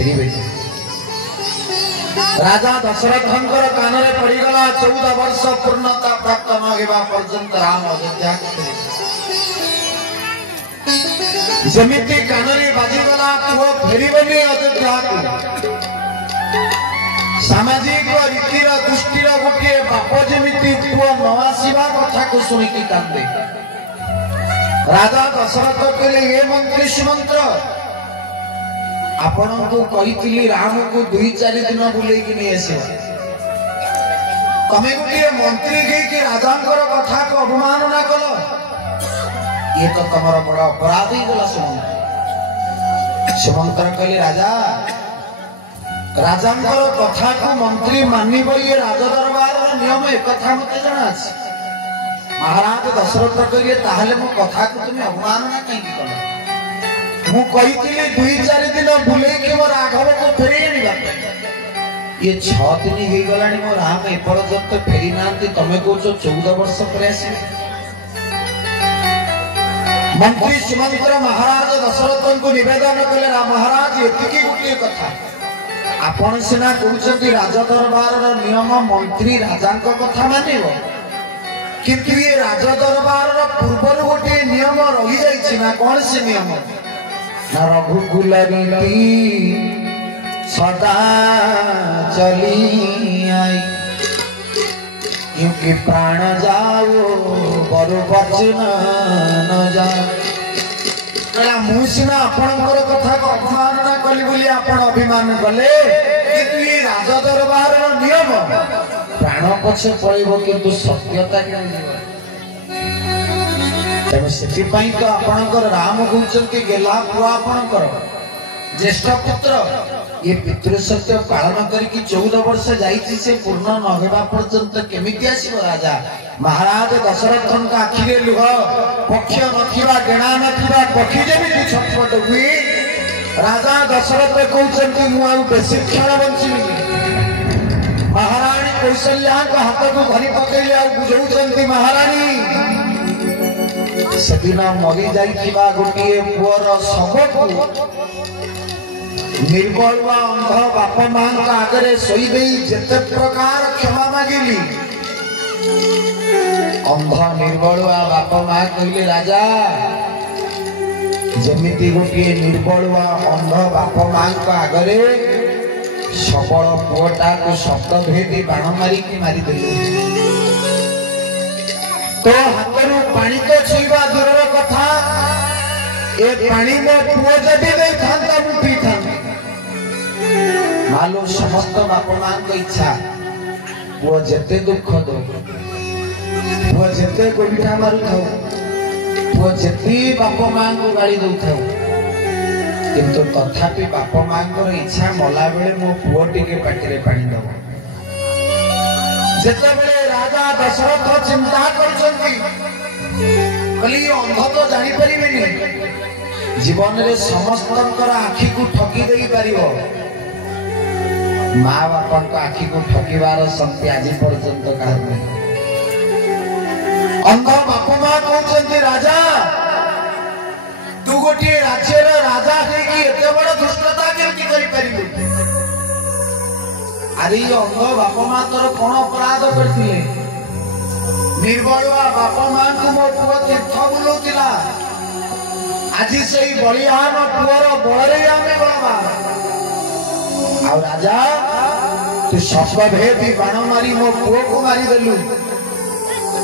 फेरबे। राजा दशरथंकर कान में पड़गला 14 वर्ष पूर्णता प्राप्त न होगा पर्यंत राम अयोध्या जमीती कान में बाजीगला पुओ फेरबनी अयोध्या को सामाजिक रीतिर दृष्टिर गोटे बाप जमीती पुओ न आसवा कथा को शुणिकी कांदे। राजा दशरथ कहले ये मंत्री सुमंत्र आपण को कही राम को 2-4 दिन बुले कि नहीं आस तमें गोटे मंत्री कही राजा कथा को अवमानना कल ये तो तुम बड़ अपराध ही गला। सुमंत्र कहले राजा राजा कथा को मंत्री मानव ये राजदरबार नियम एक कथा मत जना। महाराज दशरथ कहले ताहले मो कथा को तुम अवमानना कहीं कल मु कही 2-4 दिन बुले कि मो राघव को फेरे ये 6 दिन हो गला मो राम एपर्यंत फेरी ना तमें कौच 14 वर्ष पर आस। मंत्री सुमंत्र महाराज दशरथ को निवेदन कले महाराज ये गोटे कथा आपण सीना कहते राजदरबार नियम मंत्री राजा कथा मान किंतु ये राजदरबार पूर्व गोटे नियम रही जाइए ना कौन से नियम ना रघुकुल रीति सदा चली आई क्योंकि प्राण जाओ बरु बचन न जाओ। मुझना आपणकर कथा को अपमानना कली बोली आपण अभिमान कले किंतु ये राजदरबार नियम प्राण पछे पड़ो किंतु सत्यता तेणु से तो आपणकर राम कहते गेला पुआ आपणकर ज्येष्ठ पुत्र ये पितृसत्य पालन करके 14 वर्ष जाइए से पूर्ण न होगा पर्यंत केमिति आसीबो राजा। महाराज दशरथ आखिरे लुह पक्ष नथिबा गेणा नथिबा पक्षी जेमिति छटपट हुए राजा दशरथ कहते मु आ बेसी क्षण बंचिबी। महारानी कौशल्या हाथ को धरी पकड़े आ बुझौचंती महारानी सेदिन मरी जाइथिबा गोटे पुअर शव निर्बलुआ अंध बाप मां आगे शोदे जिते प्रकार क्षमा मागिली अंध निर्बलुआ बाप मां कहले राजा जमीती गोटे निर्बलुआ अंध बाप मां आगे सबल पुअटा को शब्द भेदी बाण मारिकी मारिदेले तो हाथ पानी तो छुईवा दूर कथा ए पानी मो पुओ जदि दे थांता मु पी था मालूम समस्त बाप मां को इच्छा पुओ जेते दुख दो पुओ जेते गोइठा मारू थाओ पुओ जेते बाप मां को गाली दउ थाओ किंतु तथापि बाप मां को इच्छा मला बेले मो पुओ टिके पाटिरे पानी दो। जेते बेले राजा दशरथ चिंता करछंती कली अंध तो जानी परिबेनी जीवन रे समस्तंकर आखि को ठकी देई परिबो माँ बापन को आखि को ठकीबार शक्ति आज पर्यंत काहर नहीं। अंध बाप माँ कहते राजा तू गोटे राज्यर राजा होगी एत बड़ दुष्टता केमती करि परिबु अरे अंध बाप माँ तोर कौन अपराध करथिले निर्बलुआ बाप मां को मो पुओ तीर्थ बुलाउतिला आज से बलिहान पुअर बड़े आमे बळबा आ राजा तू शब्दभेदी बाण मारी मो पुओ को मारी देलु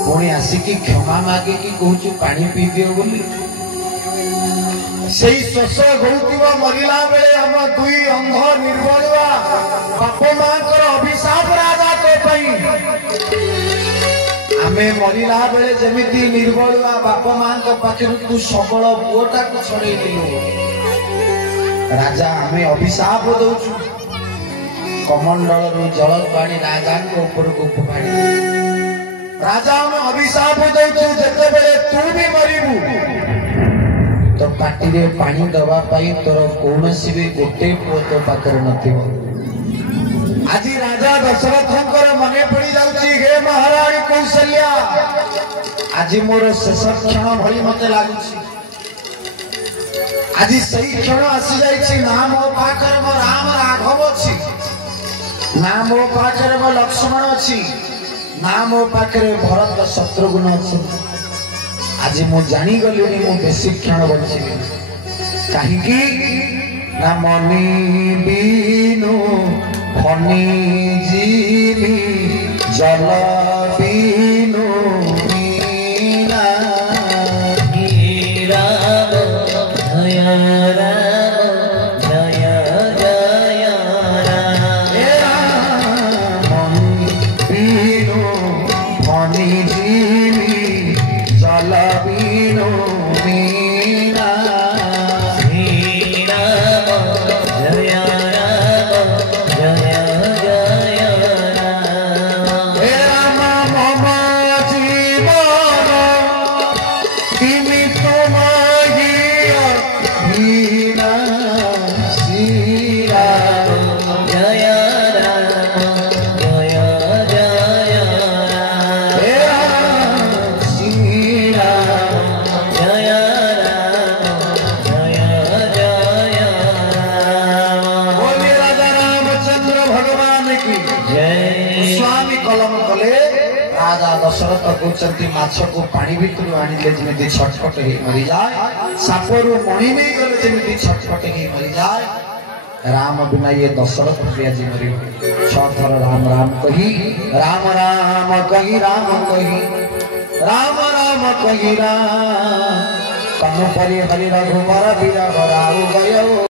पुणी आसिकी क्षमा मागे कि कहूचु पानी पी दियो बोली सेई शोष गौतिवा मरिला बेले हम दुई अंध निर्बलुआ बाप मां कर अभिशाप राजा तो पई आमे मरिला बेले जमिति निर्बलुआ बाप मां के पाखरु तू सबल पुओटा को छड़े दिलु राजा आमे अभिशाप दउछु कमंडल रु जल पानी राजा को ऊपर को फुफाड़ी राजा में अभिशाप दउछु जते बेले तू भी मरिबु तो पाटी रे पानी दवा पाई तोर कोनसी भी गोटे पुओ तो पाकर नथिबो। आज राजा दशरथंकर मने पड़ी जाउची हे महारानी कौशल्या आज मोर शेष क्षण भली मते लागुची आज सही क्षण आसी जाइछि ना मो पाकर मो राम ना मो पाखरे मो लक्ष्मण अच्छी ना मो पाखरे भरत शत्रुघ्न अच्छी आज मु जानी गली मु बेसी क्षण बची कहीं ना मनी बीनु फनी जीवी जल बीनु मीना दशरथ कहते माछ को पानी भितर आनिले जमी छटपट हो मरी जाए सापरू मणि नहीं गले जमी छटपट हो मरी जाए राम बिना ये दशरथ प्रिया जी मरी छर राम राम कही राम राम कही राम कही राम राम कही राम कनु परी हरि रघुवर बीरा बराउ गयो।